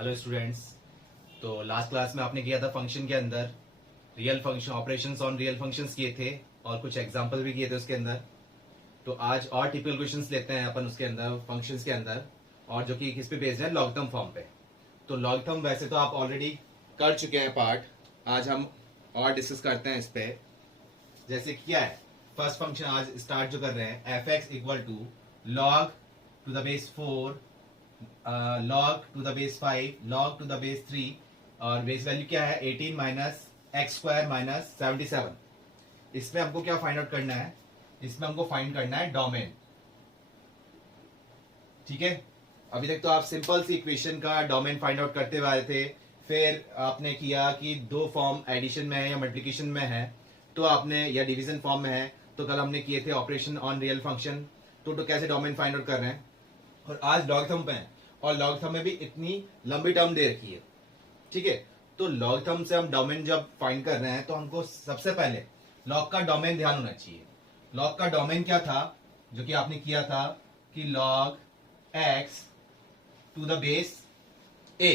Hello students. तो last class में आपने किया था फंक्शन के अंदर real function operations on real functions किए थे और कुछ एग्जांपल भी किए थे उसके अंदर। तो आज और टिपिकल क्वेश्चंस लेते हैं अपन उसके अंदर फंक्शंस के अंदर, और जो कि किस पे बेस्ड है, लॉगथम फॉर्म पे। तो लॉगथम वैसे तो आप ऑलरेडी कर चुके हैं पार्ट, आज हम और डिस्कस करते हैं इस पे। जैसे क्या है फर्स्ट फंक्शन आज स्टार्ट जो कर रहे हैं, f x equal to log to the base 4 log to the base 5 log to the base 3 और बेस वैल्यू क्या है 18 माइनस एक्स स्क्वायर माइनस 77। इसमें हमको क्या फाइंड आउट करना है, इसमें हमको फाइंड करना है डोमेन। ठीक है, अभी तक तो आप सिंपल सी इक्वेशन का डोमेन फाइंड आउट करते हुए आए थे। फिर आपने किया कि दो फॉर्म एडिशन में है या मल्टीप्लिकेशन में है तो आपने, या डिवीजन फॉर्म में है तो कल हमने किए थे ऑपरेशन ऑन रियल फंक्शन। तो कैसे डोमेन फाइंड आउट कर रहे हैं, और आज लॉगथम पे है, और लॉगथम में भी इतनी लंबी टर्म दे रखी है। ठीक है, तो लॉगथम से हम डोमेन जब फाइंड कर रहे हैं तो हमको सबसे पहले लॉग का डोमेन ध्यान होना चाहिए। लॉग का डोमेन क्या था, जो कि आपने किया था कि log x to the base a,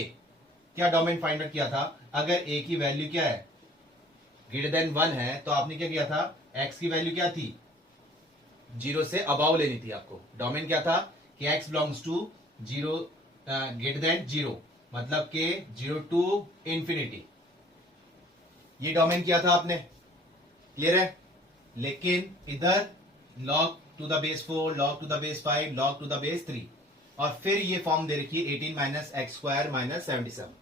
क्या डोमेन फाइंड आउट किया था। अगर ए की वैल्यू क्या है, ग्रेटर देन 1 है, तो आपने क्या किया था, एक्स की वैल्यू क्या थी, 0 से अबाव लेनी थी आपको। डोमेन क्या था कि x belongs to 0 greater than 0, मतलब के 0 टू इंफिनिटी। ये डोमेन किया था आपने, क्लियर है। लेकिन इधर log to the base 4 log to the base 5 log to the base 3, और फिर ये फॉर्म दे रखी है 18 माइनस एक्स स्क्वायर माइनस 77।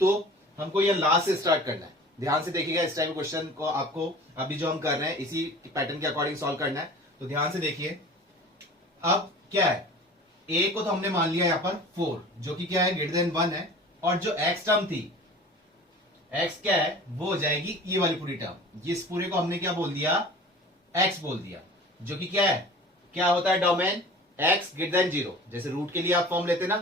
तो हमको ये लास्ट से स्टार्ट करना है। ध्यान से देखिएगा, इस टाइप क्वेश्चन को आपको अभी जो हम कर रहे हैं इसी पैटर्न के अकॉर्डिंग सॉल्व करना है। तो ध्यान से देखिए, अब क्या है, a को तो हमने मान लिया यहाँ पर 4, जो कि क्या है ग्रेटर देन 1 है, और जो x टर्म थी, x क्या है, वो हो जाएगी ये वाली पूरी टर्म। इस पूरे को हमने क्या बोल दिया, x बोल दिया, जो कि क्या है, क्या होता है डोमेन, x ग्रेटर देन 0। जैसे रूट के लिए आप फॉर्म लेते ना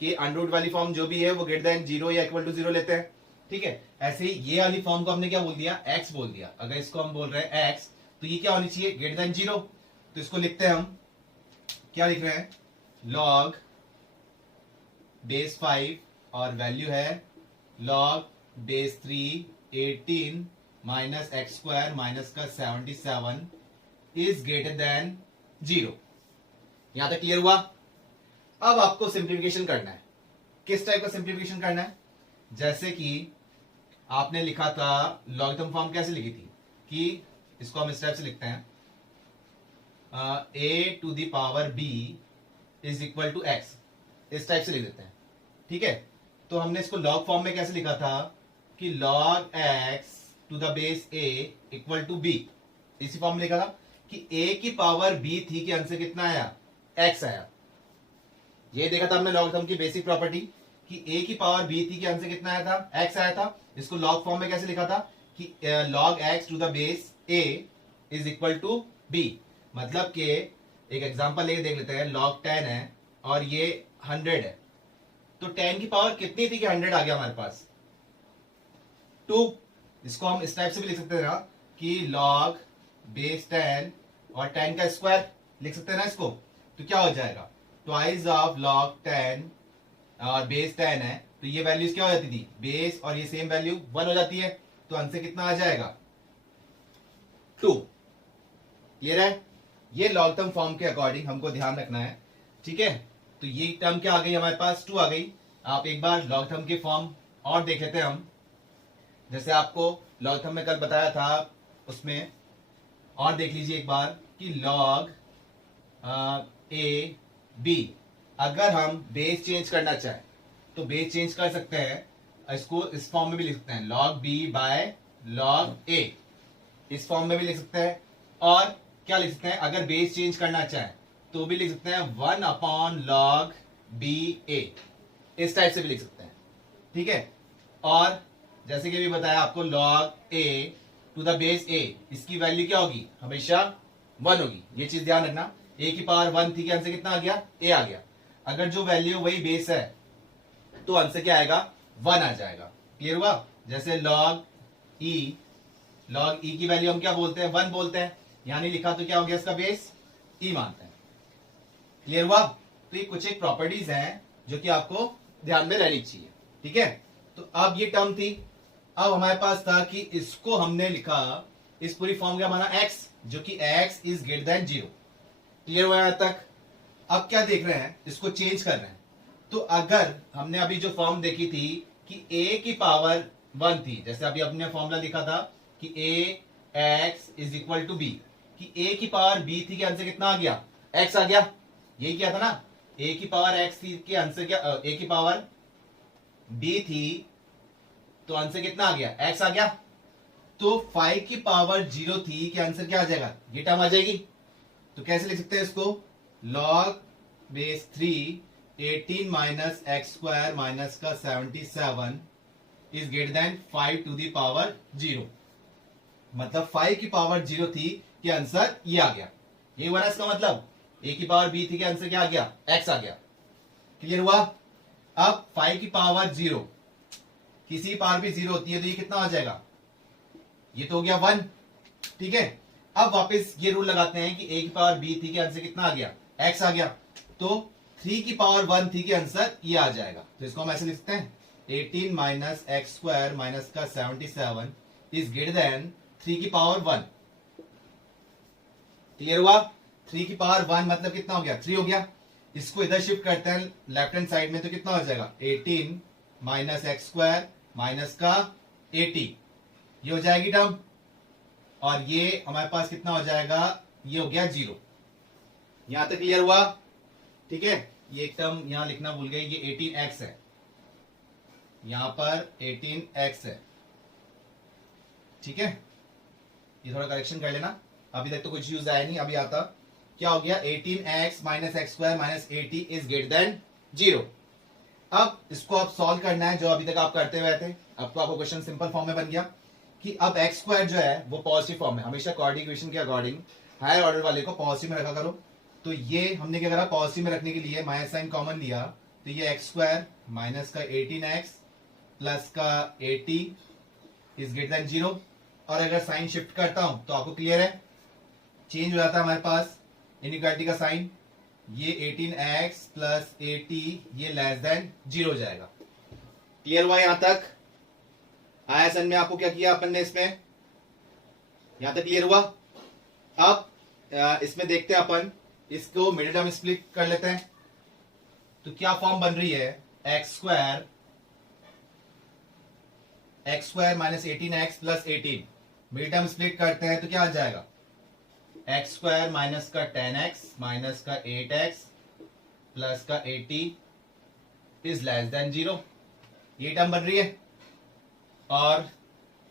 कि अनरूट वाली फॉर्म जो भी है वो ग्रेटर देन 0 या इक्वल टू 0 लेते हैं। ठीक है, ऐसे ही ये वाली फॉर्म को हमने क्या बोल दिया, x बोल दिया। अगर इसको हम बोल रहे हैं x, तो ये क्या होनी चाहिए, ग्रेटर देन 0। तो इसको लिखते हैं हम, क्या लिख रहे हैं, log बेस 5 और वैल्यू है log base 3 18 minus x square minus का 77 इज ग्रेटर देन 0। यहां तक क्लियर हुआ। अब आपको सिंप्लीफिकेशन करना है। किस टाइप का सिंप्लीफिकेशन करना है, जैसे कि आपने लिखा था लॉगरिथम फॉर्म कैसे लिखी थी, कि इसको हम इस टाइप से लिखते हैं, a to the power b is equal to x, इस टाइप से लिख देते हैं। ठीक है, तो हमने इसको लॉग फॉर्म में कैसे लिखा था कि log x to the base a equal to b, इसी फॉर्म में लिखा था कि a की पावर b थी कि अंश कितना आया, x आया। ये देखा था हमने लॉगरिथम की बेसिक प्रॉपर्टी कि a की पावर b थी कि अंश कितना आया था, x आया था। इसको लॉग फॉर्म में कैसे लिखा था कि log x to the base a is equal to b, मतलब कि एक एग्जांपल लेके देख लेते हैं, log 10 है और ये 100 है, तो 10 की पावर कितनी थी कि 100 आ गया हमारे पास, 2। इसको हम इस टाइप से भी लिख सकते हैं ना कि log बेस 10 और 10 का स्क्वायर लिख सकते हैं ना इसको। तो क्या हो जाएगा, ट्वाइस ऑफ log 10 और बेस 10 है, तो ये वैल्यूज क्या हो जाती थी, बेस और ये सेम वैल्यू 1 हो जाती है, तो आंसर कितना आ जाएगा, 2। क्लियर है। ये लॉगरिथम फॉर्म के अकॉर्डिंग हमको ध्यान रखना है। ठीक है, तो ये टर्म क्या आ गई हमारे पास, 2 आ गई। आप एक बार लॉगरिथम के फॉर्म और देख लेते हैं हम, जैसे आपको लॉगरिथम में कल बताया था उसमें, और देख लीजिए एक बार कि log a b, अगर हम बेस चेंज करना चाहें तो बेस चेंज कर सकते हैं, इसको इस फॉर्म में भी लिख सकते हैं, log b by log a, इस फॉर्म में भी लिख सकते हैं। और क्या लिख सकते हैं, अगर बेस चेंज करना चाहें तो भी लिख सकते हैं 1 अपॉन log ba, इस टाइप से भी लिख सकते हैं। ठीक है, और जैसे कि भी बताया आपको log a to the base a, इसकी वैल्यू क्या होगी, हमेशा 1 होगी। ये चीज ध्यान रखना, a की पावर 1 थी कि आंसर कितना आ गया, a आ गया। अगर जो वैल्यू वही बेस है तो आंसर क्या आएगा, 1 आ जाएगा। क्लियर हुआ। जैसे log e की वैल्यू हम क्या बोलते हैं, 1 बोलते हैं, यहां नहीं लिखा तो क्या हो गया, इसका बेस e मानते हैं। क्लियर हुआ। तो ये कुछ एक प्रॉपर्टीज हैं जो कि आपको ध्यान में रहनी चाहिए, ठीक है। तो अब ये टर्म थी, अब हमारे पास था कि इसको हमने लिखा, इस पूरी फॉर्म क्या माना x, जो कि x is greater than 0। Clear हुआ यहां तक। अब क्या देख रहे हैं, इसको चेंज कर रहे हैं। तो अगर हमने अभी जो फॉर्म देखी थी कि a की पावर 1 थी, जैसे अभी अपने फॉर्मूला लिखा था कि ax is equal to b, कि a की पावर b थी, के आंसर कितना आ गया, x आ गया। यही किया था ना, a की पावर x थी, के आंसर क्या, a की पावर b थी, तो आंसर कितना आ गया, x आ गया। तो 5 की पावर 0 थी, के आंसर क्या आ जाएगा, ये टर्म आ जाएगी। तो कैसे लिख सकते हैं इसको, log base 3 18 minus x square minus का 77 is greater than 5 to the power 0। मतलब 5 की पावर 0 थी, कि आंसर ये आ गया। ये हुआ ना इसका मतलब, a की पावर b थी, के आंसर क्या आ गया, x आ गया। क्लियर हुआ। अब 5 की पावर 0, किसी पावर भी 0 होती है तो ये कितना आ जाएगा, ये तो हो गया 1, ठीक है। अब वापस ये रूल लगाते हैं कि a की पावर b थी, के आंसर कितना आ गया, x आ गया। तो 3 की पावर 1 थी, के आंसर ये आ जाएगा। तो इसको हम ऐसे लिख सकते हैं 18 माइनस एक्स स्क्वायर माइनस का 77 इज ग्रेटर देन 3 की पावर 1। क्लियर हुआ। 3 की पावर 1 मतलब कितना हो गया, 3 हो गया। इसको इधर शिफ्ट करते हैं लेफ्ट हैंड साइड में, तो कितना हो जाएगा 18 माइनस एक्स स्क्वायर माइनस का 80, ये हो जाएगी टर्म। और ये हमारे पास कितना हो जाएगा, ये हो गया 0। यहां तक क्लियर हुआ, ठीक है। ये एक टर्म यहां लिखना भूल गए, ये 18x है, यहां पर 18x है, ठीक है। ये थोड़ा करेक्शन कर लेना, अभी तक तो कुछ यूज आया नहीं, अभी आता क्या हो गया, 18x minus x square minus 80 is greater than 0। अब इसको आप सॉल्व करना है, जो अभी तक आप करते हुए थे। अब तो आपको क्वेश्चन सिंपल फॉर्म में बन गया कि अब एक्स स्क्वायर जो है वो पॉजिटिव फॉर्म है। हमेशा क्वाड्रेटिक इक्वेशन के अकॉर्डिंग हायर ऑर्डर वाले को पॉजिटिव में रखा करो। तो ये हमने क्या करा, पॉजिटिव में रखने के लिए माइनस साइन कॉमन लिया, तो ये एक्स स्क्वायर माइनस का 18x प्लस का 80 इज ग्रेटर देन 0। और अगर साइन शिफ्ट करता हूं तो आपको क्लियर है, चेंज हो जाता है हमारे पास इनइक्वालिटी का साइन, ये 18x प्लस 80 ये लेस देन 0 हो जाएगा। क्लियर हुआ यहां तक। आया सन में आपको क्या किया अपन ने इसमें, यहां तक क्लियर हुआ। अब इसमें देखते हैं अपन, इसको मिडिल टर्म स्प्लिट कर लेते हैं। तो क्या फॉर्म बन रही है, x square minus 18x plus 18, middle term split करते हैं तो क्या आ जाएगा, एक्स स्क्वायर माइनस का 10x माइनस का 8x प्लस का 80 इज लेस देन 0, ये टर्म बन रही है। और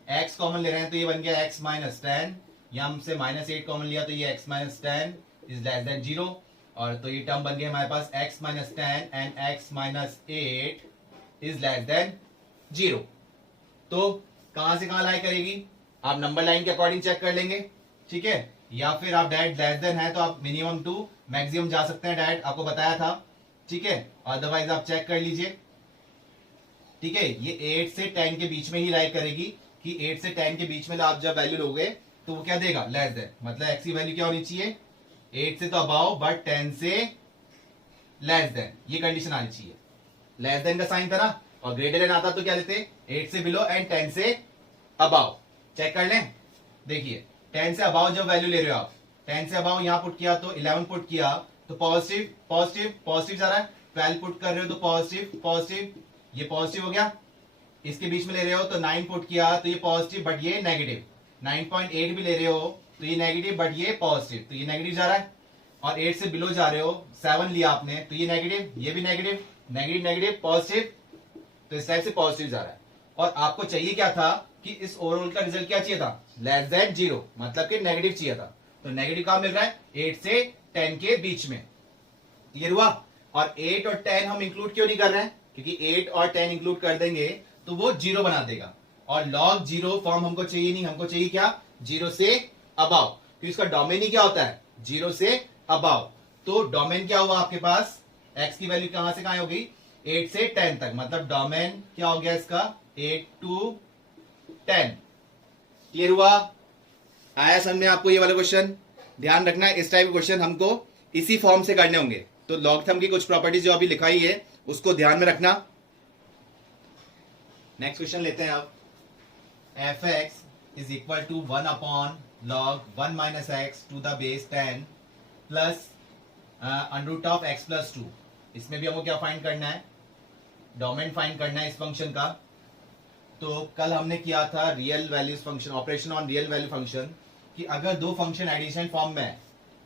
x कॉमन ले रहे हैं तो ये बन गया x माइनस 10, यहां हमसे माइनस 8 कॉमन लिया तो ये x minus 10 is less than 0। और तो ये टर्म बन गया हमारे पास x minus 10 and x minus 8 is less than 0। तो कहां से कहां लाई करेगी, आप नंबर लाइन के अकॉर्डिंग चेक कर लेंगे, ठीक है। या फिर आप डायरेक्ट लेस देन है तो आप मिनिमम टू मैक्सिमम जा सकते हैं, डायरेक्ट आपको बताया था, ठीक है। अदरवाइज आप चेक कर लीजिए, ठीक है। ये 8 से 10 के बीच में ही लाई करेगी, कि 8 से 10 के बीच में आप जब वैल्यू लोगे तो वो क्या देगा, लेस देन। मतलब x की वैल्यू क्या होनी चाहिए, 8 से तो अबाव बट 10 से लेस देन, ये कंडीशन आनी चाहिए। लेस देन का साइन था ना, और ग्रेटर देन आता तो क्या लेते, 8 से बिलो एंड 10 से अबाव। चेक कर लें, देखिए 10 से अबाव जब वैल्यू ले रहे हो आप, 10 से अबाव यहां पुट किया तो 11 पुट किया तो पॉजिटिव पॉजिटिव पॉजिटिव जा रहा है, 12 पुट कर रहे हो तो पॉजिटिव पॉजिटिव, ये पॉजिटिव हो गया। इसके बीच में ले रहे हो तो 9 पुट किया तो ये पॉजिटिव बट ये नेगेटिव, 9.8 भी ले रहे हो तो ये नेगेटिव बट ये पॉजिटिव, तो ये नेगेटिव जा रहा है। और 8 से बिलो जा रहे हो, 7 लिया आपने तो ये नेगेटिव, ये भी नेगेटिव, नेगेटिव नेगेटिव पॉजिटिव, तो इस टाइप से पॉजिटिव जा रहा है। और आपको चाहिए क्या था कि इस ओवरऑल का रिजल्ट क्या चाहिए था, लेस देन 0, मतलब कि नेगेटिव चाहिए था। तो नेगेटिव कहां मिल रहा है, 8 से 10 के बीच में। क्लियर हुआ। और 8 और 10 हम इंक्लूड क्यों नहीं कर रहे हैं, क्योंकि 8 और 10 इंक्लूड कर देंगे तो वो 0 बना देगा। और log 0 फॉर्म हमको चाहिए नहीं, हमको चाहिए क्या, 0 से अबाव, क्योंकि इसका डोमेन ही क्या होता है, 0 से अबाव। तो डोमेन क्या हुआ आपके पास, x की वैल्यू कहां से कहां हो गई, 8 से 10 तक, मतलब डोमेन क्या हो गया इसका, 8 to 10। क्लियर हुआ। आया समझ में आपको ये वाला क्वेश्चन। ध्यान रखना है, इस टाइप के क्वेश्चन हमको इसी फॉर्म से करने होंगे। तो लॉग थंब की कुछ प्रॉपर्टीज जो अभी लिखाई है उसको ध्यान में रखना, नेक्स्ट क्वेश्चन लेते हैं अब। F x is equal to 1 upon log 1 minus x to the base 10 plus under root of x plus 2। इसमें भी हमको क्या फाइंड करना है, डोमेन फाइंड करना है इस फंक्शन का। तो कल हमने किया था real values function, operation on real value function, कि अगर दो फंक्शन एडिशन फॉर्म में है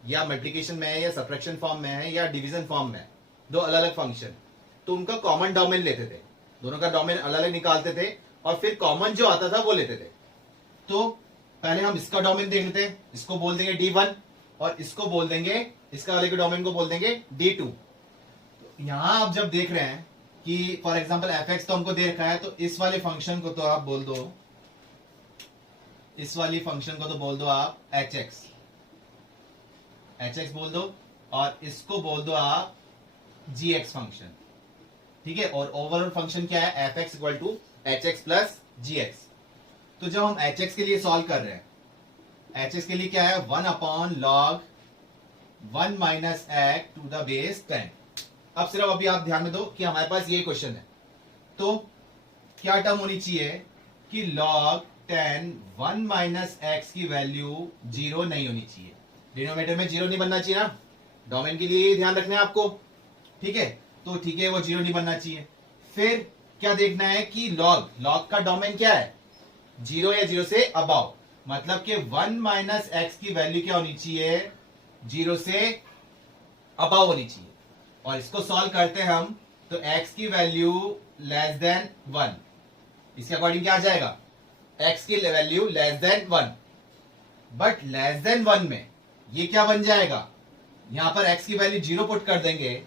या मल्टीप्लिकेशन में है या सब्ट्रैक्शन फॉर्म में है या डिवीजन फॉर्म में है, दो अलग अलग फंक्शन, तो उनका कॉमन डोमेन लेते थे, दोनों का डोमेन अलग अलग निकालते थे और फिर कॉमन जो आता था वो लेते थे। तो पहले हम इसका डोमेन देख लेते हैं, इसको बोल देंगे D1 और इसको बोल देंगे, इसका वाले के डोमेन को बोल देंगे D2। यहां आप जब देख रहे हैं कि फॉर एग्जांपल fx तो हमको दे रखा है, तो इस वाले फंक्शन को तो आप बोल दो, इस वाली फंक्शन को तो बोल दो आप hx बोल दो, और इसको बोल दो आप gx फंक्शन, ठीक है। और ओवरऑल फंक्शन क्या है, fx equal to hx plus gx। तो जब हम hx के लिए सॉल्व कर रहे हैं, hx के लिए क्या है, 1 upon log 1 minus x to the base 10। अब सिर्फ अभी आप ध्यान में दो कि हमारे पास ये क्वेश्चन है, तो क्या टर्म होनी चाहिए कि log 10 1 माइनस एक्स की वैल्यू 0 नहीं होनी चाहिए, डिनोमिनेटर में 0 नहीं बनना चाहिए ना, डोमेन के लिए ध्यान रखना है आपको, ठीक है। तो ठीक है, वो 0 नहीं बनना चाहिए। फिर क्या देखना है कि log का डोमेन क्या है, 0 या 0 से अबाव, मतलब कि 1 माइनस एक्स की वैल्यू क्या होनी चाहिए, 0 से अबाव होनी चाहिए। और इसको सॉल्व करते हैं हम, तो x की वैल्यू लेस देन 1, इसके अकॉर्डिंग क्या आ जाएगा, x की value less than 1। But less than 1 में ये क्या बन जाएगा, यहां पर x की वैल्यू 0 पुट कर देंगे,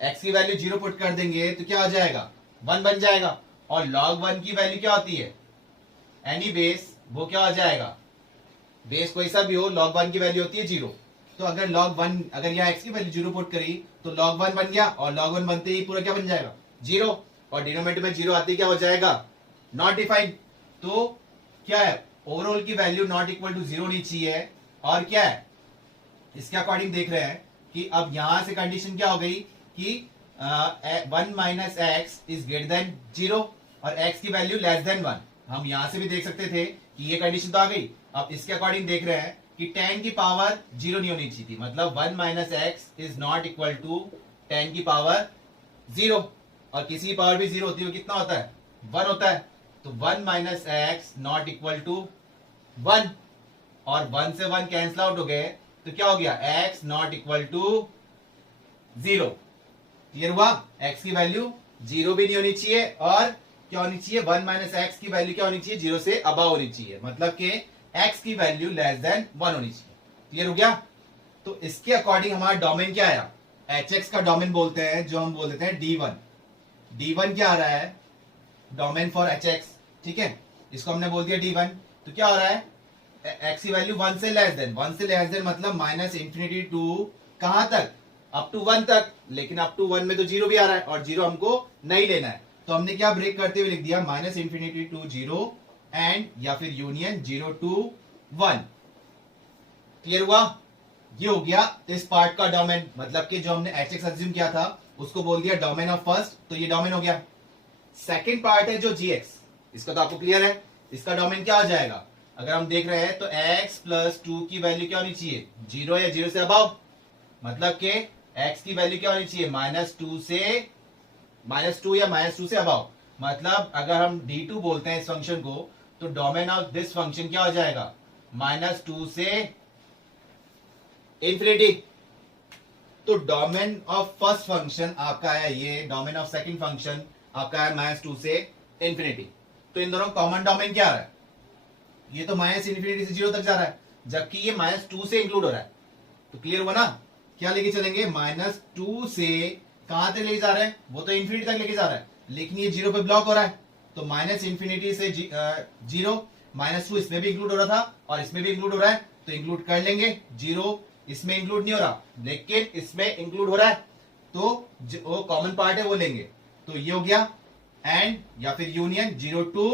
x की वैल्यू 0 पुट कर देंगे तो क्या हो जाएगा, 1 बन जाएगा। और log 1 की वैल्यू क्या होती है, एनी बेस, वो क्या हो जाएगा, बेस कोई सा भी हो, log 1 की वैल्यू होती है 0। तो अगर log 1, अगर यहाँ x की वैल्यू 0 पुट करी तो log 1 बन गया, और log 1 बनते ही पूरा क्या बन जाएगा, 0। और डिनोमिनेटर में 0 आते ही क्या हो जाएगा, नॉट डिफाइंड। तो क्या है, ओवरऑल की वैल्यू नॉट इक्वल टू 0 होनी चाहिए। और क्या है, इसके अकॉर्डिंग देख रहे हैं कि अब यहां से कंडीशन क्या हो गई कि 1 minus x is greater than 0 और x की वैल्यू लेस देन 1। हम यहां से भी देख सकते थे कि ये कंडीशन तो आ गई। अब इसके अकॉर्डिंग देख रहे हैं कि 10 की पावर 0 नहीं होनी चाहिए थी, मतलब 1 minus x is not equal to 10 की पावर 0, और किसी की पावर भी 0 होती है, कितना होता है, 1 होता है। तो 1 minus x not equal to 1, और 1 से 1 कैंसिल आउट हो गए, तो क्या हो गया, x not equal to 0। Clear हुआ, x की वैल्यू 0 भी नहीं होनी चाहिए, और क्या होनी चाहिए, 1 माइनस एक्स की वैल्यू क्या होनी चाहिए, 0 से अबव होनी चाहिए, मतलब कि x की वैल्यू लेस देन 1 होनी चाहिए। क्लियर हो गया। तो इसके अकॉर्डिंग हमारा डोमेन क्या आया, hx का डोमेन बोलते हैं, जो हम बोल देते हैं D1। D1 क्या आ रहा है, डोमेन फॉर hx, ठीक है, इसको हमने बोल दिया D1। तो क्या हो रहा है, x की वैल्यू 1 से लेस देन, 1 से लेस देन मतलब माइनस इंफिनिटी टू कहां तक, अप टू 1 तक। लेकिन अप टू 1 में तो 0 भी आ रहा है, और 0 हमको नहीं लेना है, तो हमने क्या ब्रेक करते हुए लिख दिया, माइनस इंफिनिटी टू 0 एंड या फिर यूनियन 0 टू 1। क्लियर हुआ, ये हो गया इस पार्ट का डोमेन, मतलब कि जो हमने hx अज्यूम किया था उसको बोल दिया डोमेन ऑफ फर्स्ट, तो ये डोमेन हो गया। सेकंड पार्ट है जो gx, इसका तो आपको क्लियर है, इसका डोमेन क्या हो जाएगा, अगर हम देख रहे हैं तो x प्लस 2 की वैल्यू क्या होनी चाहिए, 0 या 0 से अबव, मतलब कि x की वैल्यू क्या होनी चाहिए, माइनस टू या माइनस 2 से अबव। मतलब अगर हम D2 बोलते हैं इस फंक्शन को, तो डोमेन ऑफ दिस फंक्शन क्या हो जाएगा, -2 से इंफिनिटी। तो डोमेन ऑफ फर्स्ट फंक्शन आपका है ये, डोमेन ऑफ सेकंड फंक्शन आपका है -2 से इंफिनिटी। तो इन दोनों कॉमन डोमेन क्या आ रहा है, ये तो माइनस इंफिनिटी से 0 तक जा रहा है, जबकि ये -2 से इंक्लूड हो रहा है। तो क्लियर हुआ ना, क्या लेके चलेंगे, -2 से कहां तक लेके जा रहे हैं, वो तो इंफिनिटी तक लेके जा रहा है, लेकिन ये 0 पे ब्लॉक हो रहा है। तो माइनस इंफिनिटी से 0, -2 इसमें भी इंक्लूड हो रहा था और इसमें भी इंक्लूड हो रहा है, तो इंक्लूड कर लेंगे। 0 इसमें इंक्लूड नहीं हो रहा, लेकिन इसमें इंक्लूड हो रहा है, तो वो कॉमन पार्ट है वो लेंगे। तो ये हो गया एंड या फिर यूनियन 0 टू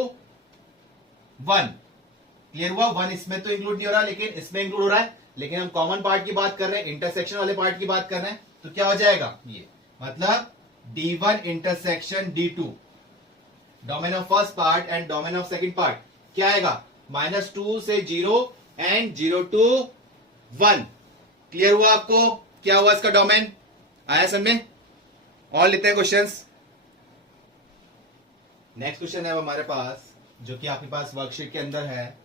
1। क्लियर हुआ, 1 इसमें तो इंक्लूड नहीं हो रहा, लेकिन इसमें इंक्लूड हो रहा है, लेकिन हम कॉमन पार्ट की बात कर रहे हैं, इंटरसेक्शन वाले पार्ट की बात कर रहे हैं। तो क्या हो जाएगा ये, मतलब D1 intersection D2, domain of first part and domain of second part क्या आएगा, -2 से 0 एंड 0 to 1। क्लियर हुआ आपको क्या हुआ इसका डोमेन, आया समझ में। और लेते हैं क्वेश्चंस। नेक्स्ट क्वेश्चन है हमारे पास जो कि आपके पास वर्कशीट के अंदर है।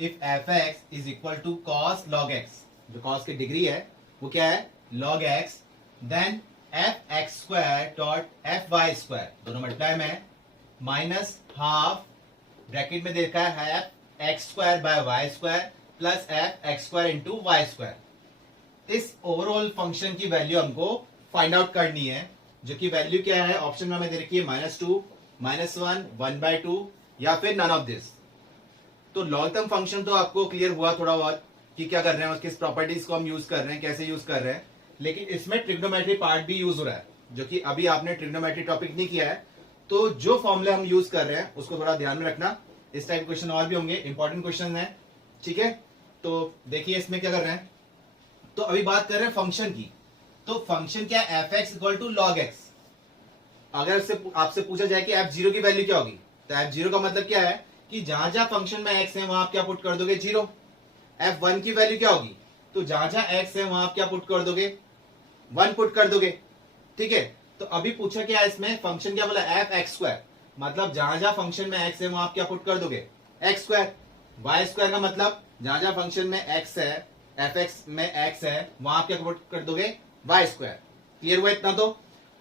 If f x is equal to cos log x, जो कॉस की डिग्री है वो क्या है log x, then f x square dot f y square दोनों मल्टीप्लाई में माइनस हाफ ब्रैकेट में देखा है f x square by y square plus f x square into y square. इस ओवरऑल फंक्शन की वैल्यू हमको फाइंड आउट करनी है, जो कि वैल्यू क्या है ऑप्शन में हमें दे रखी है -2, -1, 1/2 या फिर नन ऑफ दिस। तो लॉगरिथम फंक्शन तो आपको क्लियर हुआ थोड़ा बहुत कि क्या कर रहे हैं, उसकी प्रॉपर्टीज को हम यूज कर रहे हैं, कैसे यूज कर रहे हैं। लेकिन इसमें ट्रिग्नोमेट्री पार्ट भी यूज हो रहा है, जो कि अभी आपने ट्रिग्नोमेट्री टॉपिक नहीं किया है। तो जो फॉर्मूले हम यूज कर रहे हैं उसको थोड़ा ध्यान में रखना। इस टाइप क्वेश्चन और भी होंगे, इंपॉर्टेंट क्वेश्चन है, ठीक है। तो देखिए इसमें क्या कर रहे हैं। तो अभी बात कर रहे हैं फंक्शन की। तो फंक्शन क्या है, f x equal to log x. अगर आपसे पूछा जाए कि एफ जीरो की वैल्यू क्या होगी, तो एफ जीरो का मतलब क्या है कि जहां जहां फंक्शन में एक्स है वहां आप क्या पुट कर दोगे 0। एफ वन की वैल्यू क्या होगी, तो जहां जहां एक्स है वहां आप क्या पुट कर दोगे 1 पुट कर दोगे, ठीक है। तो अभी पूछा क्या है इसमें, फंक्शन क्या बोला एफ एक्स स्क्वायर, मतलब जहां जहां फंक्शन में एक्स है वहां आप क्या पुट कर दोगे एक्स स्क्वायर। वाई स्क्वायर का मतलब जहां जहां फंक्शन में एक्स है, एफ एक्स में एक्स है वहां आप क्या पुट कर दोगे वाई स्क्वायर। क्लियर हुआ इतना।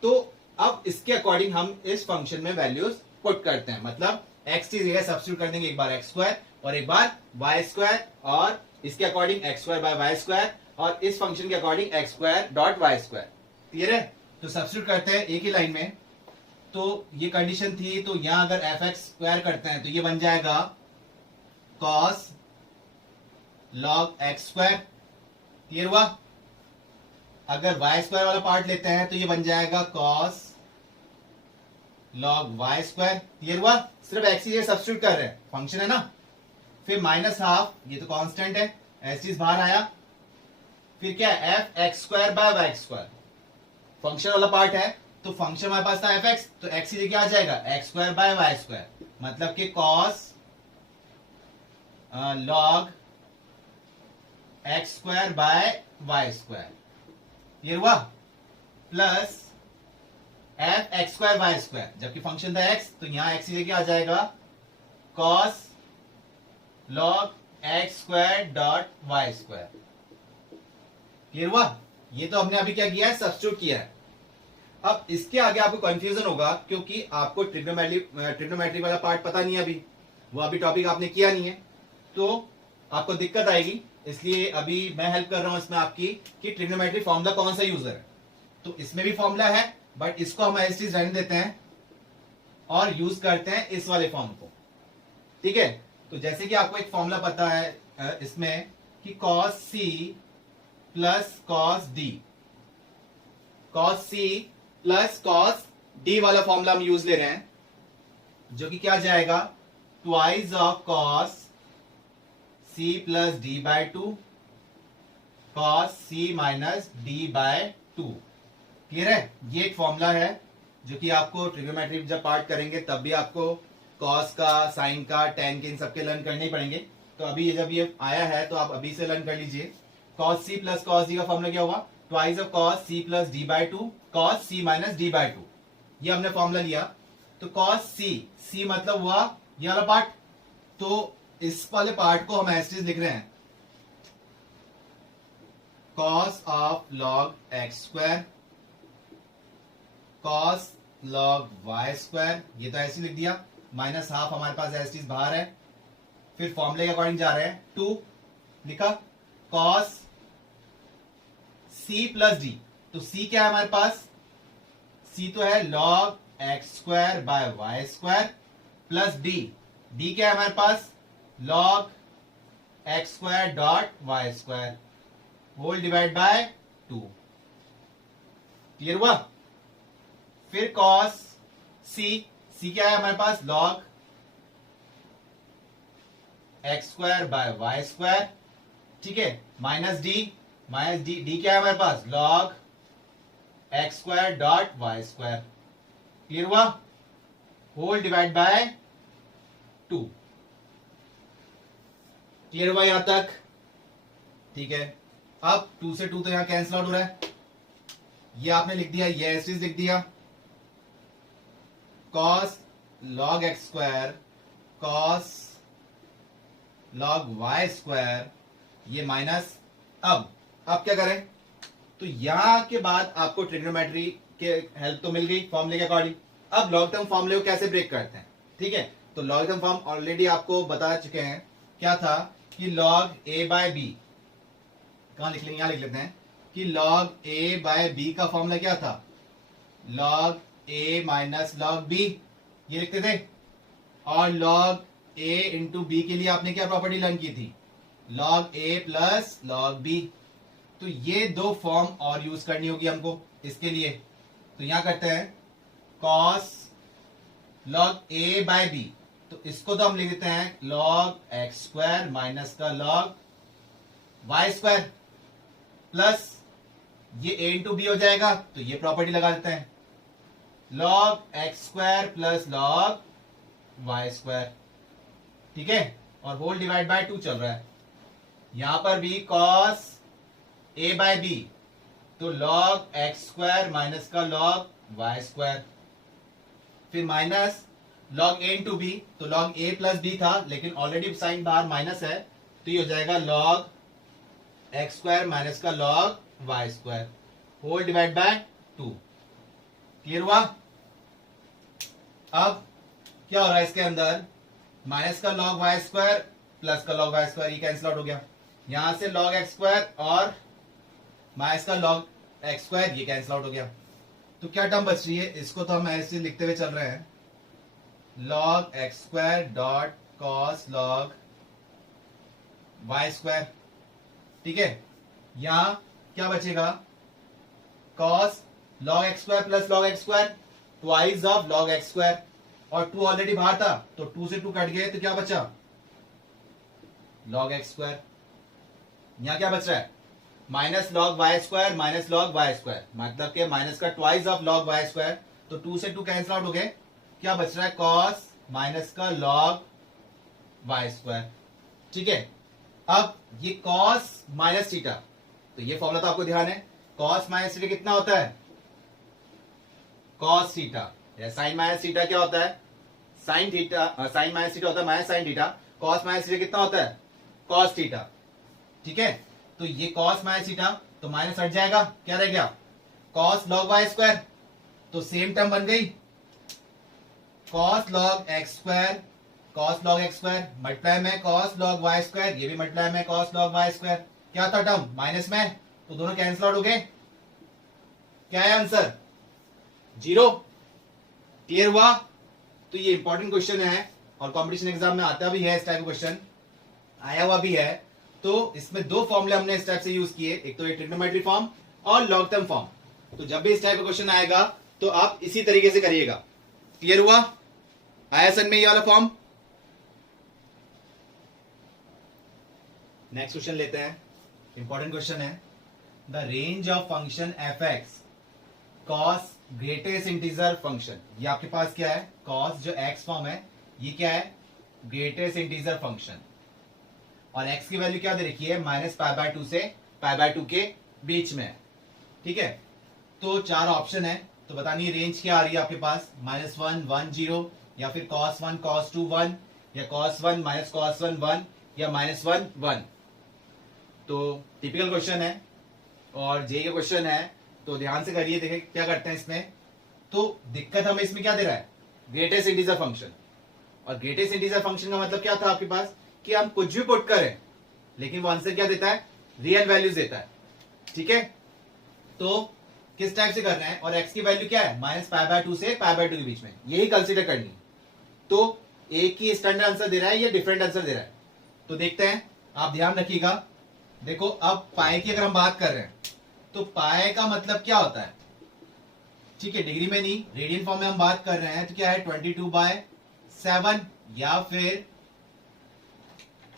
तो अब इसके अकॉर्डिंग हम इस फंक्शन में वैल्यूज पुट करते हैं, मतलब एक्स की जगह सब्स्टिट्यूट कर देंगे, एक बार एक्स स्क्वायर और एक बार वाई स्क्वायर, और इसके according x square by y square, और इस फंक्शन के according x square dot y square. Clear है। तो सब्स्टिट्यूट करते हैं एक ही लाइन में। तो ये कंडीशन थी, तो यहां अगर एफ एक्स स्क्वायर करते हैं तो ये बन जाएगा cos log x square. Clear हुआ। अगर वाई स्क्वायर वाला पार्ट लेते हैं तो ये बन जाएगा cos log y square. Clear हुआ। सिर्फ एक्स ही सब्स्टिट्यूट कर रहे हैं, फंक्शन है ना। फिर माइनस हाफ, ये तो कांस्टेंट है, एस बाहर आया। फिर क्या है f x square by y square, function वाला पार्ट है। तो फंक्शन हमारे पास था एफ एक्स, तो एक्स की जगह आ जाएगा x square by y square, मतलब कि cos log x square by y square. Clear हुआ। Plus f x square y square, जबकि फंक्शन था एक्स तो यहां एक्स की जगह आ जाएगा cos log x square dot y square. Clear हुआ। ये तो हमने अभी क्या किया है, सब्स्टिट्यूट किया है। अब इसके आगे आपको कंफ्यूजन होगा क्योंकि आपको ट्रिग्नोमेट्री वाला पार्ट पता नहीं है, अभी वो अभी टॉपिक आपने किया नहीं है, तो आपको दिक्कत आएगी। इसलिए अभी मैं हेल्प कर रहा हूं इसमें आपकी कि ट्रिग्नोमेट्री फॉर्मूला कौन सा यूजर है। तो इसमें भी फॉर्मूला है, बट इसको हम एज इट रहने देते हैं और यूज करते हैं इस वाले फॉर्म को, ठीक है। तो जैसे कि आपको एक फॉर्मूला पता है इसमें कि cos c plus cos d, cos c plus cos d वाला फॉर्मूला हम यूज ले रहे हैं, जो कि क्या जाएगा twice of cos c plus d by 2 cos c minus d by 2। Clear है। ये एक फॉर्मूला है जो कि आपको ट्रिग्नोमेट्री जब पार्ट करेंगे तब भी आपको cos का, sin का, tan के इन सबके लर्न करने ही पड़ेंगे। तो अभी जब ये आया है तो आप अभी से लर्न कर लीजिए। cos c plus cos d का फॉर्मूला क्या होगा, twice of cos c plus d by 2 cos c minus d by 2। ये हमने फॉर्मूला लिया। तो cos c मतलब हुआ ये वाला पार्ट, तो इस वाले पार्ट को हम ऐसे लिख रहे हैं cos of log x square cos log y square, ये तो ऐसे लिख दिया। माइनस हाफ हमारे पास एस बाहर है। फिर फॉर्मूले के अकॉर्डिंग जा रहे हैं 2 लिखा cos c प्लस d। तो c क्या है हमारे पास, c तो है log x square by y square plus d क्या है हमारे पास log x square dot y square whole divide by 2। Clear हुआ। फिर cos c क्या है हमारे पास log x square by y square, ठीक है, माइनस d क्या है हमारे पास log x square dot y square. Clear हुआ। Whole divide by 2। क्लियर हुआ यहां तक? ठीक है, अब 2 से 2 तो यहां कैंसिल आउट हो रहा है, ये आपने लिख दिया, ये एस लिख दिया, cos log x square cos log y square, ये माइनस। अब क्या करें, तो यहां के बाद आपको ट्रिग्नोमेट्री के हेल्प तो मिल गई फॉर्मूले के अकॉर्डिंग। अब लॉग टर्म फॉर्मूले को कैसे ब्रेक करते हैं, ठीक है, तो लॉग टर्म फॉर्म ऑलरेडी आपको बता चुके हैं, क्या था कि लॉग ए बाय बी, कहां लिख लेंगे, यहां लिख लेते हैं कि लॉग ए बाय बी का फॉर्मूला क्या था, लॉग ए माइनस लॉग बी, ये लिखते थे। और लॉग ए इंटू बी के लिए आपने क्या प्रॉपर्टी लर्न की थी, लॉग ए प्लस लॉग बी। तो ये दो फॉर्म और यूज करनी होगी हमको इसके लिए, तो यहां करते हैं कॉस लॉग ए बाय बी, तो इसको तो हम लिख देते हैं लॉग एक्स स्क्वायर माइनस का लॉग वाई स्क्वायर, प्लस ये ए इंटू बी हो जाएगा, तो ये प्रॉपर्टी लगा देते हैं log x square plus log y square, ठीक है, और होल डिवाइड बाय 2 चल रहा है। यहां पर भी कॉस ए बाय बी, तो लॉग एक्स स्क्वायर माइनस का लॉग वाई स्क्वायर, फिर माइनस लॉग ए इंटू बी, तो लॉग ए प्लस बी था लेकिन ऑलरेडी साइन बाहर माइनस है, तो ये हो जाएगा लॉग एक्स स्क्वायर माइनस का log y square, whole divide by 2। Clear हुआ? अब क्या हो रहा है इसके अंदर, माइनस का लॉग वाई स्क्वायर प्लस का लॉग वाई स्क्वायर, ये कैंसिल आउट हो गया, यहां से लॉग एक्स स्क्वायर और माइनस का लॉग एक्स स्क्वायर, ये कैंसिल आउट हो गया। तो क्या टर्म बच रही है, इसको तो हम ऐसे लिखते हुए चल रहे हैं, log x square dot cos log y square, ठीक है, यहां क्या बचेगा, cos log x square plus log x square twice of log x square, और 2 ऑलरेडी बाहर था, तो 2 से 2 कट गए, तो क्या बचा लॉग एक्स स्क्वायर। यहां क्या बच रहा है, minus log y square minus log y square, मतलब के माइनस का twice of log y square, तो 2 से 2 कैंसिल आउट हो गए, क्या बच रहा है कॉस माइनस का लॉग वाई स्क्वायर, ठीक है। अब ये कॉस माइनस थीटा, तो ये फॉर्मूला तो आपको ध्यान है, कॉस माइनस थीटा कितना होता है, कॉस थीटा, या साइन माइनस थीटा क्या होता है, sine theta, sine minus theta होता है minus sine theta, cos minus theta कितना होता है, कॉस थीटा, ठीक है। तो ये कॉस माइनस थीटा, तो माइनस हट जाएगा, क्या रह गया, कॉस लॉग वाई स्क्वायर, तो सेम टर्म बन गई, cos log x square cos log x square multiply में कॉस लॉग वाई स्क्वायर, ये भी मल्टीप्लाई में कॉस लॉग वाई स्क्वायर, क्या था टर्म माइनस में, तो दोनों कैंसिल आउट हो गए, क्या है आंसर 0। क्लियर हुआ? तो ये इंपॉर्टेंट क्वेश्चन है और कंपटीशन एग्जाम में आता भी है, इस टाइप का क्वेश्चन आया हुआ भी है। तो इसमें 2 फॉर्मूले हमने इस टाइप से यूज किए, एक तो ये ट्रिग्नोमेट्री फॉर्म और लॉग टर्म फॉर्म। तो जब भी इस टाइप का क्वेश्चन आएगा तो आप इसी तरीके से करिएगा। क्लियर हुआ? आया सन में ये वाला फॉर्म? नेक्स्ट क्वेश्चन लेते हैं, इंपॉर्टेंट क्वेश्चन है, the range of function F x cos greatest integer function. ये आपके पास क्या है, कॉस जो एक्स फॉर्म है ये क्या है, ग्रेटेस्ट इंटीजर फंक्शन, और एक्स की वैल्यू क्या दे रखी है, -π/2 से π/2 के बीच में, ठीक है। तो 4 ऑप्शन है, तो बतानी रेंज क्या आ रही है आपके पास, -1 1 0, या फिर cos 1 cos 2 1, या cos 1 cos 1 1, या -1 1। तो टिपिकल क्वेश्चन है और जेई का क्वेश्चन है, तो ध्यान से करिए। देखें क्या करते हैं इसमें, तो दिक्कत हमें इसमें क्या दे रहा है, ग्रेटेस्ट इंटीजर फंक्शन, और ग्रेटेस्ट इंटीजर फंक्शन का मतलब क्या था आपके पास कि हम कुछ भी पुट करें लेकिन वो आंसर क्या देता है, रियल वैल्यूज देता है, ठीक है। तो किस टाइप से कर रहे हैं, और x की वैल्यू क्या है, -π/2 से π/2 के बीच में, यही कंसीडर करनी है। तो एक ही स्टैंडर्ड आंसर दे रहा है या डिफरेंट आंसर दे रहा है, तो देखते हैं, आप ध्यान रखिएगा। देखो अब पाए की अगर हम बात कर रहे हैं तो पाए का मतलब क्या होता है, ठीक है, डिग्री में नहीं रेडियन फॉर्म में हम बात कर रहे हैं, तो क्या है 22/7 या फिर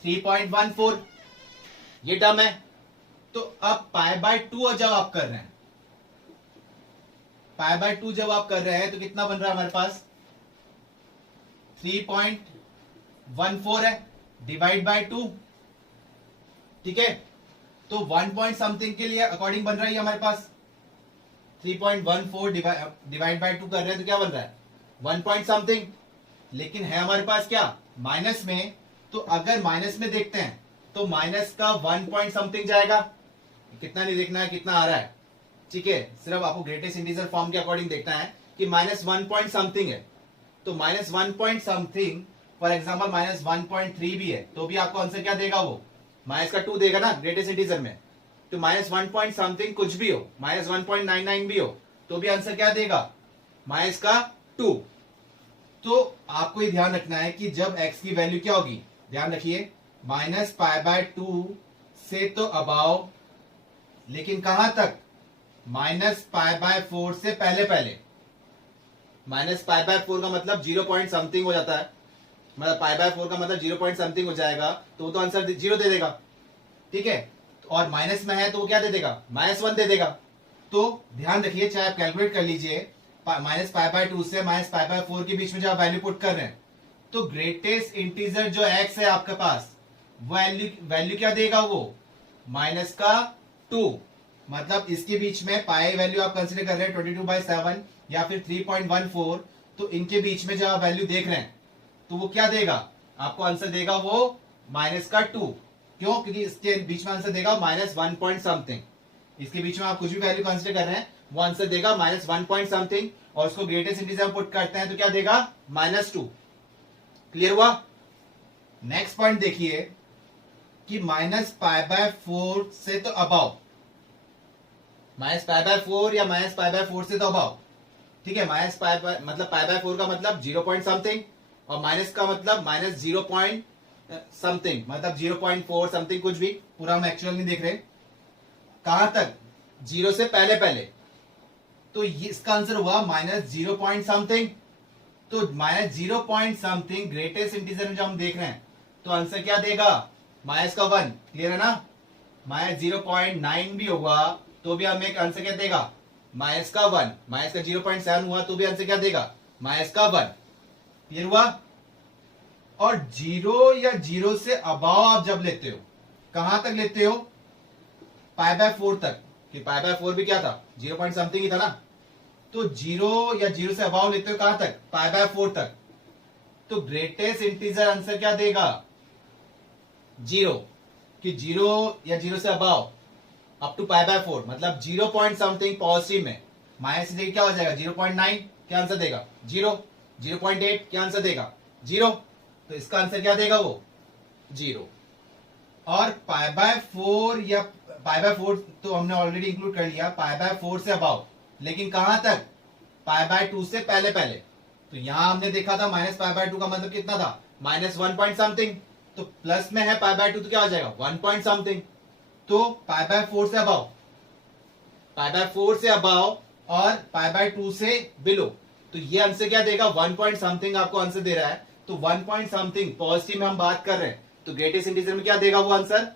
3.14 ये टर्म है। तो अब π/2 जब आप कर रहे हैं, π/2 जब आप कर रहे हैं तो कितना बन रहा है हमारे पास, 3.14 है, डिवाइड बाय 2, ठीक है। तो 1 पॉइंट समथिंग के लिए अकॉर्डिंग बन रहा है हमारे पास 3.14 डिवाइड बाय 2 कर रहे हैं, तो क्या बन रहा है 1 पॉइंट समथिंग। लेकिन है हमारे पास क्या माइनस में, तो अगर माइनस में देखते हैं तो माइनस का 1 पॉइंट समथिंग जाएगा, कितना नहीं देखना है कितना आ रहा है, ठीक है। सिर्फ आपको ग्रेटेस्ट इंटीजर फॉर्म के अकॉर्डिंग देखना है कि -1 पॉइंट समथिंग है, तो -1 पॉइंट समथिंग, फॉर एग्जाम्पल -1.3 भी है, तो भी आपको आंसर क्या देगा, वो माइनस का 2 देगा ना ग्रेटेस्ट इंटीजर में। तो -1 पॉइंट समथिंग कुछ भी हो, -1.99 भी हो, तो भी आंसर क्या देगा माइनस का 2। तो आपको ये ध्यान रखना है कि जब x की वैल्यू क्या होगी, ध्यान रखिए -π/2 से तो अबाव, लेकिन कहां तक -π/4 से पहले पहले। -π/4 का मतलब 0 पॉइंट समथिंग हो जाता है, मतलब π/4 का मतलब 0 पॉइंट समथिंग हो जाएगा, तो वो तो आंसर 0 दे देगा, ठीक है। और माइनस में है तो वो क्या दे देगा -1 दे देगा। तो ध्यान रखिए, चाहे आप कैलकुलेट कर लीजिए -π/2 से -π/4 के बीच में जब आप वैल्यू पुट कर रहे हैं, तो ग्रेटेस्ट इंटीजर जो x है आपके पास, वैल्यू क्या देगा, वो माइनस का 2, मतलब इसके बीच में पाई वैल्यू आप कंसिडर कर रहे हैं 22/7 या फिर 3.14, तो इनके बीच में जब आप वैल्यू देख रहे हैं तो वो क्या देगा आपको आंसर देगा वो माइनस का 2। क्यों, क्योंकि इसके बीच में आंसर देगा -1 पॉइंट समथिंग, इसके बीच में आप कुछ भी वैल्यू कंसिडर कर रहे हैं वो आंसर देगा -1 पॉइंट समथिंग, और उसको ग्रेटेस्ट इंटीजर पुट करते हैं तो क्या देगा -2। क्लियर हुआ। नेक्स्ट पॉइंट देखिए कि -π/4 से तो अबाव, -π/4 या -π/4 से तो अबाव, ठीक है। मतलब π/4 का मतलब 0 पॉइंट समथिंग, और माइनस का मतलब -0 पॉइंट समथिंग, मतलब 0.4 समथिंग, कुछ भी, पूरा हम एक्चुअल नहीं देख रहे, कहां तक 0 से पहले पहले। तो ये इसका आंसर हुआ -0 पॉइंट समथिंग। तो -0 पॉइंट समथिंग ग्रेटेस्ट इंटीजर में जब हम देख रहे हैं तो आंसर क्या देगा माइनस का 1। क्लियर है ना। -0.9 भी होगा तो भी हमें आंसर क्या देगा माइनस का 1। माइनस का 0.7 हुआ तो भी आंसर क्या देगा माइनस का 1। क्लियर हुआ। और 0 या 0 से अबाव आप जब लेते हो, कहां तक लेते हो π/4 तक, कि π/4 भी क्या था 0 पॉइंट समथिंग ही था ना। तो 0 या 0 से अबाव लेते हो कहां तक π/4 तक, तो ग्रेटेस्ट इंटीजर आंसर क्या देगा 0, कि 0 या 0 से अबाव अप टू π/4, मतलब 0 पॉइंट समथिंग पॉजिटिव में, माइनस से क्या हो जाएगा 0.9, क्या आंसर देगा 0। 0.8 क्या आंसर देगा 0। तो इसका आंसर क्या देगा वो 0। और π/4 या π/4 तो हमने ऑलरेडी इंक्लूड कर लिया, π/4 से अबाव, लेकिन कहां तक π/2 से पहले पहले। तो यहां हमने देखा था -π/2 का मतलब कितना था -1 पॉइंट समथिंग, तो प्लस में है π/2 तो क्या हो जाएगा 1 पॉइंट समथिंग। तो π/4 से अबाव, π/4 से अबाव और π/2 से बिलो, तो ये आंसर क्या देगा 1 पॉइंट समथिंग आपको आंसर दे रहा है। तो 1 पॉइंट समथिंग पॉजिटिव में हम बात कर रहे हैं, तो ग्रेटेस्ट इंटीजर में क्या देगा वो आंसर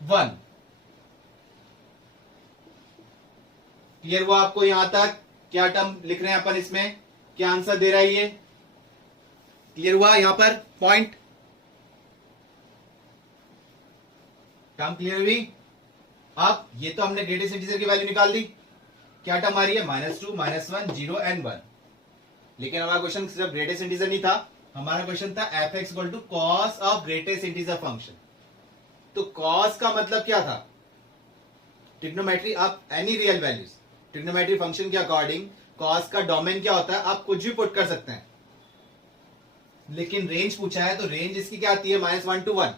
1। क्लियर हुआ आपको यहां तक, क्या टर्म लिख रहे हैं अपन इसमें, क्या आंसर दे रहा है ये, क्लियर हुआ यहां पर पॉइंट, टर्म क्लियर हुई। अब ये तो हमने ग्रेटेस्ट इंटीजर की वैल्यू निकाल दी, क्या टर्म आ रही है -2, -1, 0 एंड 1। लेकिन हमारा क्वेश्चन सिर्फ ग्रेटेस्ट इंटीजर नहीं था, हमारा क्वेश्चन था f(x) = cos of greatest integer function. तो cos का मतलब क्या था, trigonometry of any real values, trigonometry function के अकॉर्डिंग cos का डोमेन क्या होता है, आप कुछ भी पुट कर सकते हैं। लेकिन रेंज पूछा है तो रेंज इसकी क्या आती है -1 to 1,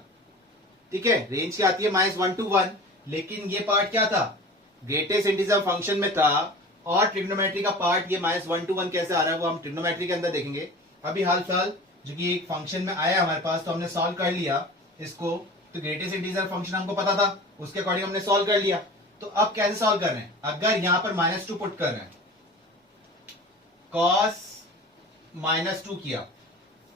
ठीक है, रेंज क्या आती है -1 to 1। लेकिन ये पार्ट क्या था ग्रेटेस्ट इंटीजर फंक्शन में था, और ट्रिग्नोमेट्री का पार्ट ये -1 to 1 कैसे आ रहा है वो हम ट्रिग्नोमेट्री के अंदर देखेंगे। अभी हाल फिलहाल जो कि एक फंक्शन में आया हमारे पास, तो हमने सॉल्व कर लिया इसको, तो ग्रेटेस्ट इंटीजर फंक्शन हमको पता था, उसके अकॉर्डिंग हमने सॉल्व कर लिया। तो अब कैसे सॉल्व कर रहे हैं, अगर यहां पर -2 पुट कर रहे हैं, cos -2 किया,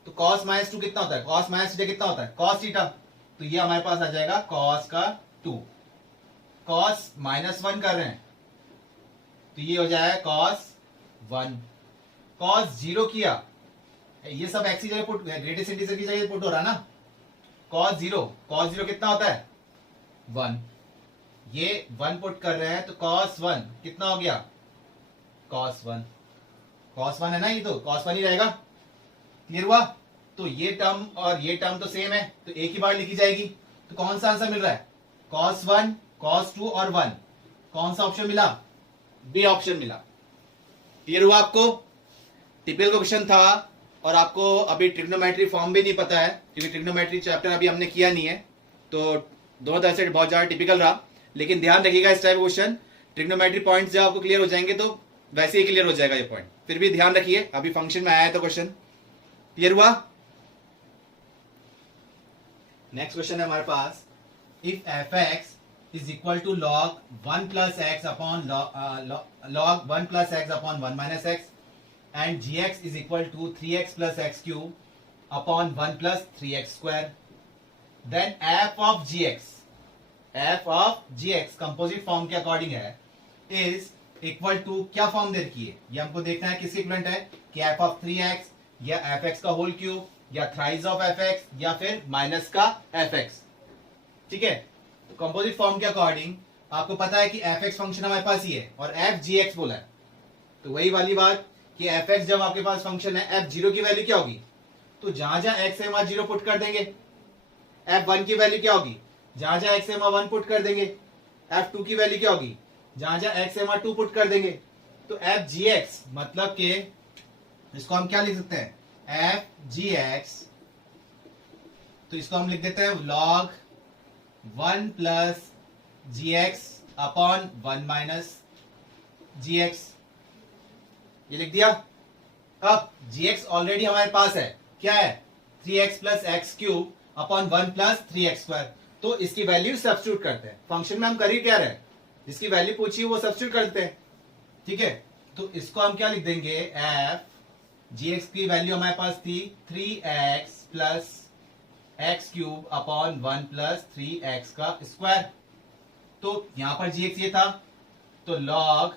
तो cos -2 कितना होता है, cos -θ कितना होता है cos थीटा, तो ये हमारे पास आ जाएगा cos का 2। cos -1 कर रहे हैं तो ये हो जाएगा cos 1। cos 0 किया ये सब एक्स की जगह पुट, ग्रेटेस्ट इंटीजर की जगह पुट हो रहा है ना। cos जीरो कितना होता है 1, ये 1 पुट कर रहे हैं तो cos 1 कितना हो गया cos 1 है ना, ये तो cos 1 ही रहेगा। क्लियर हुआ। तो ये टर्म और ये टर्म तो सेम है, तो एक ही बार लिखी जाएगी। तो कौन सा आंसर मिल रहा है cos 1 cos 2 और 1, कौन सा ऑप्शन मिला, बी ऑप्शन मिला। क्लियर हुआ आपको। टिपिकल क्वेश्चन था और आपको अभी ट्रिग्नोमेट्री फॉर्म भी नहीं पता है क्योंकि ट्रिग्नोमेट्री चैप्टर अभी हमने किया नहीं है, तो दोनों तरह से बहुत ज्यादा टिपिकल रहा। लेकिन ध्यान रखिएगा इस टाइप क्वेश्चन ट्रिग्नोमेट्री पॉइंट्स जब आपको क्लियर हो जाएंगे तो वैसे ही क्लियर हो जाएगा ये पॉइंट। फिर भी ध्यान रखिए अभी फंक्शन में आया है तो क्वेश्चन। क्लियर हुआ। नेक्स्ट क्वेश्चन है हमारे पास, if f x is equal to log 1 plus x upon log 1 plus x upon 1 minus x and g x is equal to 3x plus x cube upon 1 plus 3x square, then f of g x composite form के according है is equal to, क्या form दे रखी है ये हमको देखना है, किसके इक्विवेलेंट है कि एफ ऑफ 3x या एफ एक्स का होल क्यूब या थ्राइस ऑफ एफ एक्स या फिर माइनस का एफ एक्स। ठीक है, तो कंपोजिट फॉर्म के अकॉर्डिंग आपको पता है कि एफ एक्स फंक्शन हमारे पास ही है और एफ जी एक्स बोला है, तो वही वाली बात कि एफ एक्स जब आपके पास फंक्शन है एफ जीरो की वैल्यू क्या होगी, तो जहां जहां एक्स है वहां जीरो पुट कर देंगे। एफ वन की वैल्यू क्या होगी, जहां जहां एक्स है वहां 1 पुट कर देंगे। एफ टू की वैल्यू क्या होगी, जहां जहां एक्स है वहां 2 पुट कर देंगे। तो एफ जी एक्स मतलब के इसको हम क्या लिख सकते हैं एफ जी एक्स, तो इसको हम लिख देते हैं लॉग 1 प्लस जी एक्स अपॉन 1 माइनस जी एक्स, ये लिख दिया। अब जी एक्स ऑलरेडी हमारे पास है, क्या है 3x plus x cube upon 1 plus 3x square, तो इसकी वैल्यू सब्स्टिट्यूट करते हैं। फंक्शन में हम कर ही क्या रहे, जिसकी वैल्यू पूछी वो सब्स्टिट्यूट करते हैं। ठीक है, तो इसको हम क्या लिख देंगे एफ जी एक्स की वैल्यू हमारे पास थी 3x plus x cube upon 1 plus 3x का स्क्वायर, तो यहां पर जी एक्स ये था, तो लॉग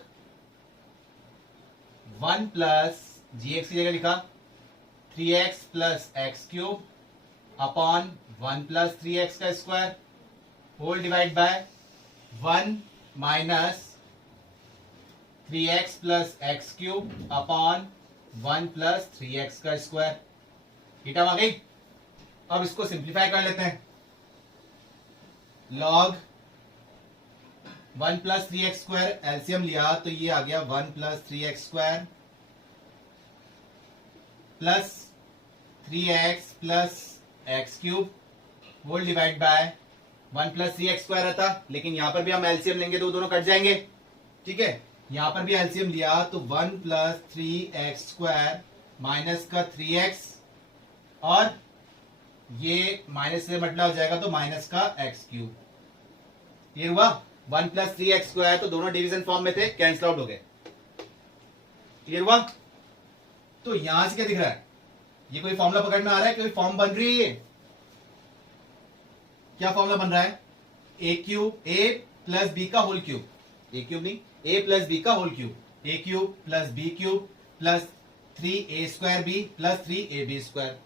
1 प्लस जी एक्स की जगह लिखा 3x plus x cube upon 1 plus 3x का square whole divide by 1 minus 3x plus x cube upon 1 plus 3x का स्क्वायर। ये टर्म आ गई। अब इसको सिंप्लीफाई कर लेते हैं, log 1 plus 3x square LCM लिया तो ये आ गया 1 plus 3x square plus 3x plus x cube whole divide by 1 plus 3x square रहता, लेकिन यहां पर भी हम एलसीएम लेंगे तो दोनों कट जाएंगे। ठीक है, यहां पर भी एलसीएम लिया तो 1 प्लस 3x स्क्वायर माइनस का 3x और ये माइनस से मतलब हो जाएगा तो माइनस का एक्स क्यूब। ये हुआ 1 प्लस 3x स्क्वायर, तो दोनों डिवीजन फॉर्म में थे, कैंसिल आउट हो गए। क्लियर हुआ। तो यहां से क्या दिख रहा है, ये कोई फॉर्मूला पकड़ में आ रहा है, कोई फॉर्म बन रही है, क्या फॉर्मूला बन रहा है a cube a plus b का होल क्यूब, ए क्यूब नहीं ए प्लस बी का whole cube, a cube plus b cube plus 3a square b plus 3ab square,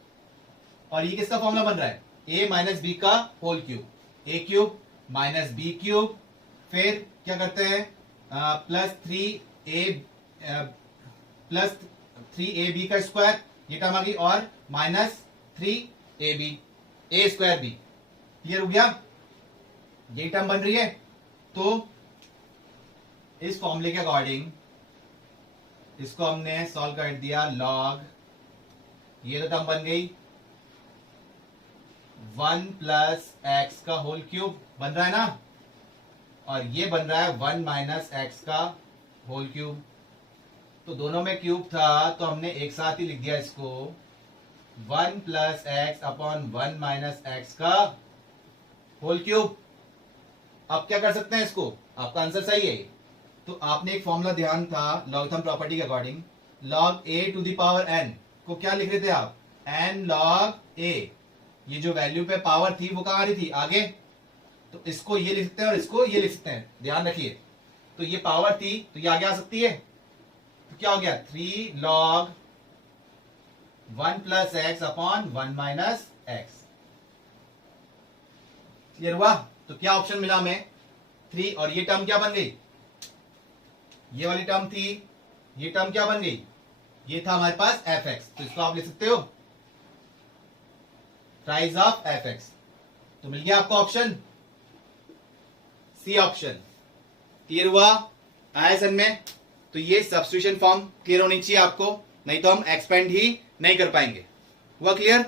और ये किसका फॉर्मूला बन रहा है ए माइनस बी का whole cube, a cube minus b cube, फिर क्या करते हैं प्लस 3ab का स्क्वायर, ये टर्म आ गई, और माइनस 3ab ए स्क्वायर बी। क्लियर हो गया, ये टर्म बन रही है। तो इस फॉर्मूले के अकॉर्डिंग इसको हमने सॉल्व कर दिया, लॉग ये तो टर्म बन गई 1 प्लस एक्स का होल क्यूब बन रहा है ना, और ये बन रहा है 1 माइनस एक्स का होल क्यूब, तो दोनों में क्यूब था तो हमने एक साथ ही लिख दिया इसको 1 plus x upon 1 minus x का होल क्यूब। अब क्या कर सकते हैं इसको, आपका आंसर सही है। तो आपने एक फॉर्मूला ध्यान था लॉगरिथम प्रॉपर्टी के according, log a to the power n को क्या लिख रहे थे आप n लॉग a, ये जो वैल्यू पे पावर थी वो कहां आ रही थी आगे, तो इसको ये लिख सकते हैं और इसको ये लिख सकते हैं, ध्यान रखिए। तो ये पावर थी तो ये आगे आ सकती है, तो क्या हो गया 3 log 1 plus x upon 1 minus x. Clear हुआ? तो क्या ऑप्शन मिला हमें? 3, और ये टर्म क्या बन गई? ये वाली टर्म थी, ये टर्म क्या बन गई? ये था हमारे पास एफ एक्स, तो इसको आप लिख सकते हो प्राइस ऑफ एफ एक्स। तो मिल गया आपको ऑप्शन सी ऑप्शन। क्लियर हुआ? आया सन में? तो ये सब्स्टिट्यूशन फॉर्म क्लियर होनी चाहिए आपको, नहीं तो हम एक्सपेंड ही नहीं कर पाएंगे। हुआ क्लियर?